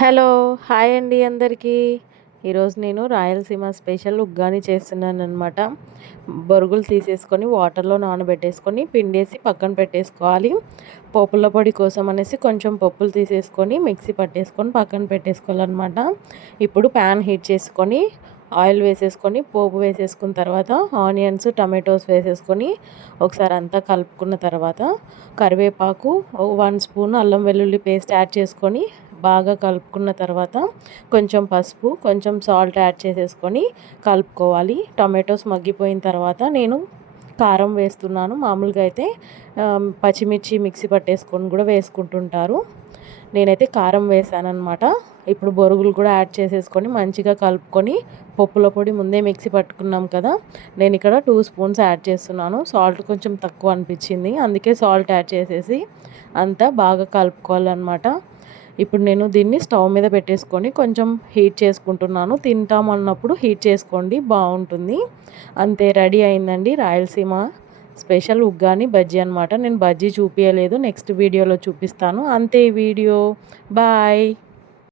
Hello! Hi అండి అందరికీ. ఈరోజు నేను రాయలసీమ స్పెషల్ ఉగ్గాని చేస్తున్నాననమాట. బొరుగులు తీసేసుకొని వాటర్‌లో నానబెట్టేసుకొని పిండేసి పక్కన పెట్టేసుకోవాలి. పోపుల పొడి కోసం అనేసి కొంచెం పప్పులు తీసేసుకొని మిక్సీ పట్టేసుకొని పక్కన పెట్టేసుకోవాలనమాట. ఇప్పుడు ప్యాన్ హీట్ చేసుకొని ఆయిల్ వేసేసుకొని పోపు వేసేసుకున్న తర్వాత ఆనియన్స్, టమాటోస్ వేసేసుకొని ఒకసారి అంతా కలుపుకున్న తర్వాత కరివేపాకు, 1 స్పూన్ అల్లం వెల్లుల్లి పేస్ట్ యాడ్ చేసుకొని బాగా కలుపుకున్న తర్వాత కొంచెం పసుపు, కొంచెం సాల్ట్ యాడ్ చేసేసుకొని కలుపుకోవాలి. టమాటోస్ మగ్గిపోయిన తర్వాత నేను కారం వేస్తున్నాను. మామూలుగా అయితే పచ్చిమిర్చి మిక్సీ పట్టేసుకొని కూడా వేసుకుంటుంటారు. నేనైతే కారం వేసాననమాట. ఇప్పుడు బొరుగులు కూడా యాడ్ చేసేసుకొని మంచిగా కలుపుకొని పప్పుల పొడి ముందే మిక్సీ పట్టుకున్నాం కదా, నేను ఇక్కడ 2 స్పూన్స్ యాడ్ చేస్తున్నాను. సాల్ట్ కొంచెం తక్కువ అనిపించింది, అందుకే సాల్ట్ యాడ్ చేసేసి అంతా బాగా కలుపుకోవాలన్నమాట. ఇప్పుడు నేను దీన్ని స్టవ్ మీద పెట్టేసుకొని కొంచెం హీట్ చేసుకుంటున్నాను. తింటామన్నప్పుడు హీట్ చేసుకోండి, బాగుంటుంది. అంతే, రెడీ అయిందండి రాయలసీమ స్పెషల్ ఉగ్గాని బజ్జీ అనమాట. నేను బజ్జీ చూపించలేదు, నెక్స్ట్ వీడియోలో చూపిస్తాను. అంతే ఈ వీడియో. బాయ్.